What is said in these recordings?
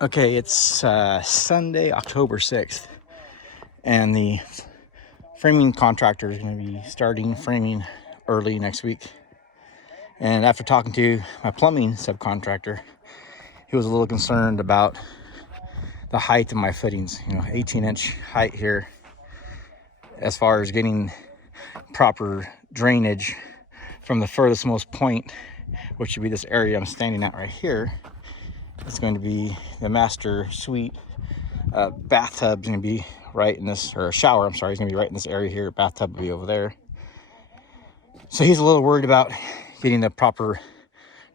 Okay, it's Sunday, October 6th, and the framing contractor is going to be starting framing early next week. And after talking to my plumbing subcontractor, he was a little concerned about the height of my footings, 18-inch height here, as far as getting proper drainage from the furthest most point, which would be this area I'm standing at right here. It's going to be the master suite. Bathtub is going to be right in this, or shower, I'm sorry, is going to be right in this area here. Bathtub will be over there. So he's a little worried about getting the proper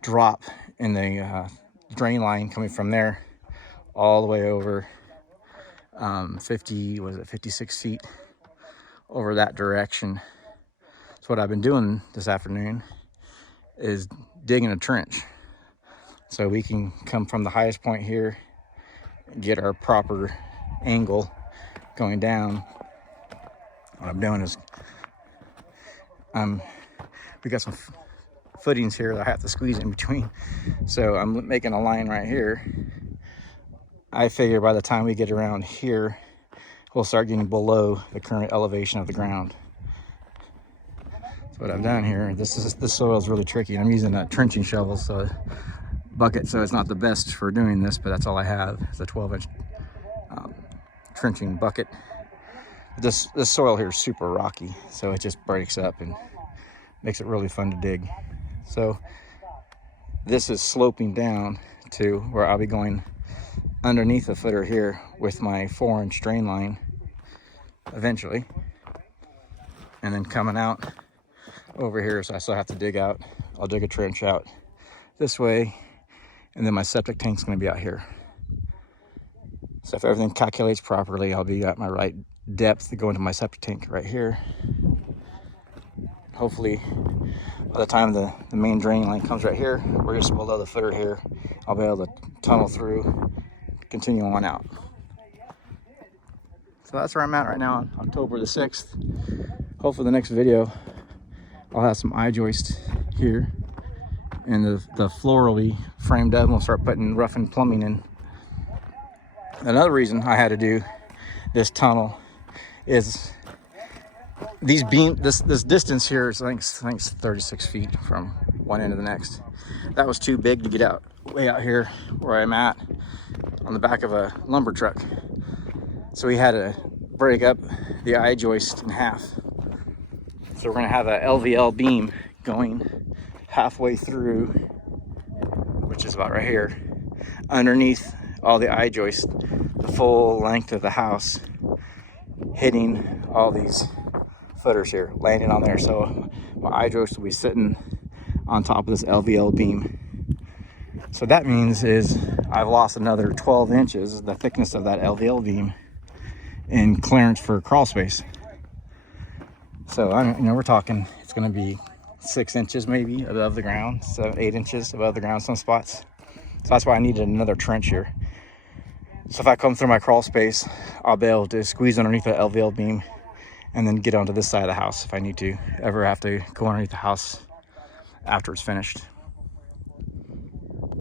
drop in the drain line coming from there all the way over 56 feet over that direction. So what I've been doing this afternoon is digging a trench so we can come from the highest point here, get our proper angle going down. What I'm doing is we got some footings here that I have to squeeze in between, so I'm making a line right here. I figure by the time we get around here, we'll start getting below the current elevation of the ground. That's what I've done here. This soil is really tricky. I'm using a trenching shovel, so bucket, so it's not the best for doing this, but that's all I have. It's a 12-inch trenching bucket. This soil here is super rocky, so it just breaks up and makes it really fun to dig. So this is sloping down to where I'll be going underneath the footer here with my 4-inch drain line eventually, and then coming out over here. So I still have to dig out. I'll dig a trench out this way, and then my septic tank's going to be out here. So if everything calculates properly, I'll be at my right depth to go into my septic tank right here. Hopefully by the time the main drain line comes right here, we're just below the footer here, I'll be able to tunnel through, continue on out. So that's where I'm at right now on October the 6th. Hopefully the next video I'll have some I-joist here, and the floor will be framed up, and we'll start putting rough-in plumbing in. Another reason I had to do this tunnel is these this distance here is I think it's 36 feet from one end to the next. That was too big to get out way out here where I'm at on the back of a lumber truck. So we had to break up the I-joist in half. So we're gonna have a LVL beam going halfway through, which is about right here, underneath all the I-joist, the full length of the house, hitting all these footers here, landing on there. So my I-joist will be sitting on top of this LVL beam. So that means is I've lost another 12 inches, the thickness of that LVL beam, in clearance for crawl space. So we're talking, it's going to be 6 inches maybe above the ground, 7, 8 inches above the ground some spots. So that's why I needed another trench here. So if I come through my crawl space, I'll be able to squeeze underneath the LVL beam and then get onto this side of the house if I need to ever have to go underneath the house after it's finished.